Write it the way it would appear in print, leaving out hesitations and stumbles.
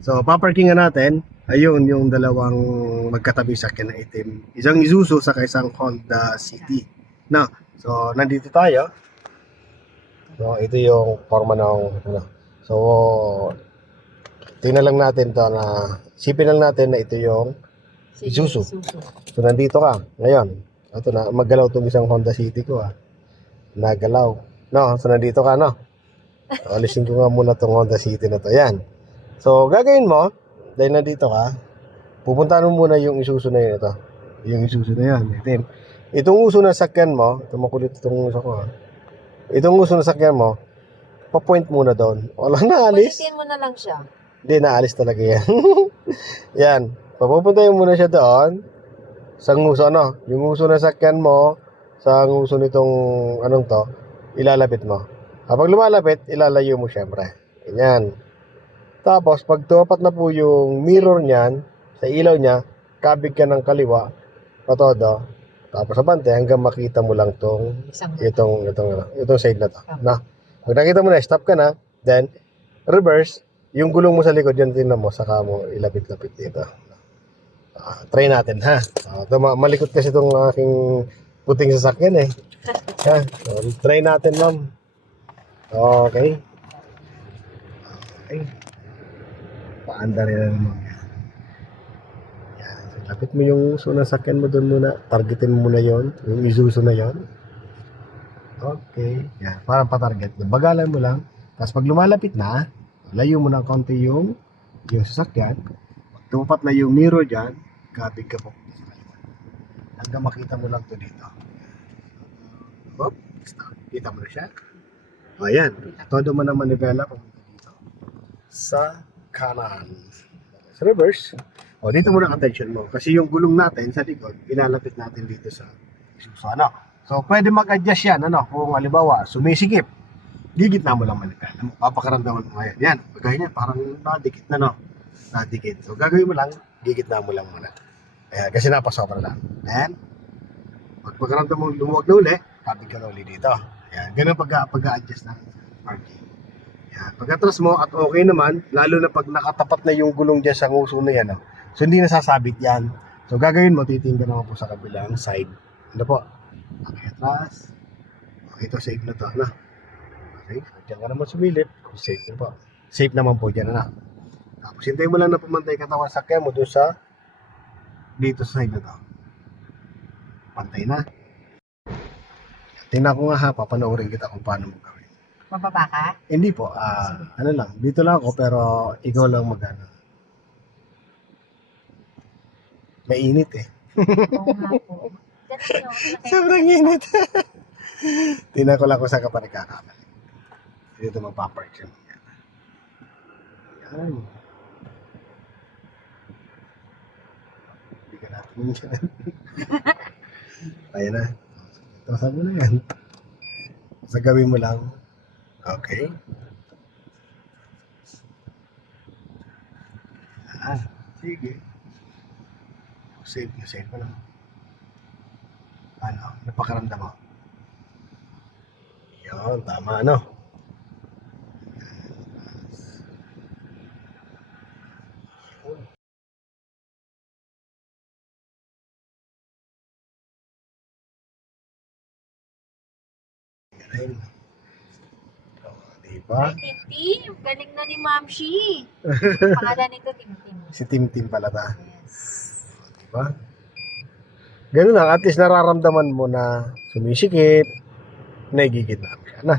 So, paparkingan natin. Ayun, yung dalawang magkatabi sa akin na itim. Isang Isuzu sa isang Honda City. Na, so, nandito tayo. So, ito yung forma ng, ano. So, tingnan lang natin to na, isipin lang natin na ito yung Isuzu. So, nandito ka. Ngayon, ito na, maggalaw itong isang Honda City ko Nagalaw. No, so nandito ka, no? So, alisin ko nga muna itong Honda City na to. Yan. So, gagawin mo, dahil nandito ka, pupuntahan mo muna yung Isuzu na yun. Ito. Yung Isuzu na yan. Itim. Itong uso na sakyan mo, ito makulit itong uso ko Itong uso na sakyan mo, pa-point muna doon. Wala na, alis. Pulitin mo na lang siya. Hindi, naalis talaga yan. Yan. Papupuntahin mo muna siya doon. Sa nguso, ano? Yung uso na sakyan mo, sa nguso nitong, anong to, ilalapit mo. Kapag lumalapit, ilalayo mo syempre. Ganyan. Tapos, pag tumapat na po yung mirror niyan, sa ilaw niya, kabig ka ng kaliwa, patodo, tapos sa bante, hanggang makita mo lang itong side na to. Na, pag nakita mo na, stop ka na, then, reverse, yung gulong mo sa likod, yan tingnan mo, saka mo ilapit-lapit dito. Try natin, ha? Malikot kasi itong aking puting sasakyan, Ha? So, try natin, ma'am. Okay. Okay. Paanda rin na naman. Yan. So, lapit mo yung uso ng sakyan mo doon muna. Targetin mo muna yon, yung Isuzu na yon. Okay. Yan. Parang patarget. Bagalan mo lang. Tapos pag lumalapit na, layo mo ng konti yung sasakyan. Pag tumapat na yung mirror dyan, kabig ka po. Hanggang makita mo lang to dito. Hop. Stop. Kita mo na siya. Ayan. Todo mo na manibela pumunta dito. Sa kanan. Sa reverse. O, dito muna ang attention mo. Kasi yung gulong natin sa likod, ilalapit natin dito sa Isuzu. So, pwede mag-adjust yan. Kung halimbawa, sumisikip, gigitna mo lang manibela mo. Papakaramdaman mo ngayon. Yan. Pagkaya niya, parang nadikit na, Nadikit. So, gagawin mo lang, gigitna mo lang muna. Ayan, kasi napasobra lang. Ayan. Pagkaramdam mo lumuwag na uli, kabig ka na uli dito. Ayan. Ganun pag-a-adjust ng parking. Yan. Pagkatapos mo at okay naman, lalo na pag nakatapat na yung gulong dyan sa nguso na yan, so hindi nasasabit yan. So gagawin mo, titingin naman po sa kabilang side. Ano po? Okay, atras. Okay, ito safe na to, Okay, diyan ka naman sumilip. Safe na po. Safe naman po dyan, Tapos hintayin mo lang na pumantay katawan sa sakyan mo doon sa dito sa side na to. Pantay na. Tingnan ko nga papanoorin kita kung paano mo gawin. Mababa ka? Hindi po, ano lang, dito lang ako pero ikaw lang magano. Mainit Oo nga po. Sobrang init. Tingnan ko lang kung saan ka pa nagkakamali. Dito magpapark siya. Yan. Hindi ka natin yan. Ayan na. Trasan mo na yan. Sa gawin mo lang. Okay. Sige. Save mo lang. Napakaramdam mo? Yun, tama, Galing. Diba? Ay, Tim. Galing na ni Ma'am Shi. Pangalan nito, Tim. Si Tim pala ta. Yes. Diba? Ganun lang, at least nararamdaman mo na sumisikip, nagigit na siya na.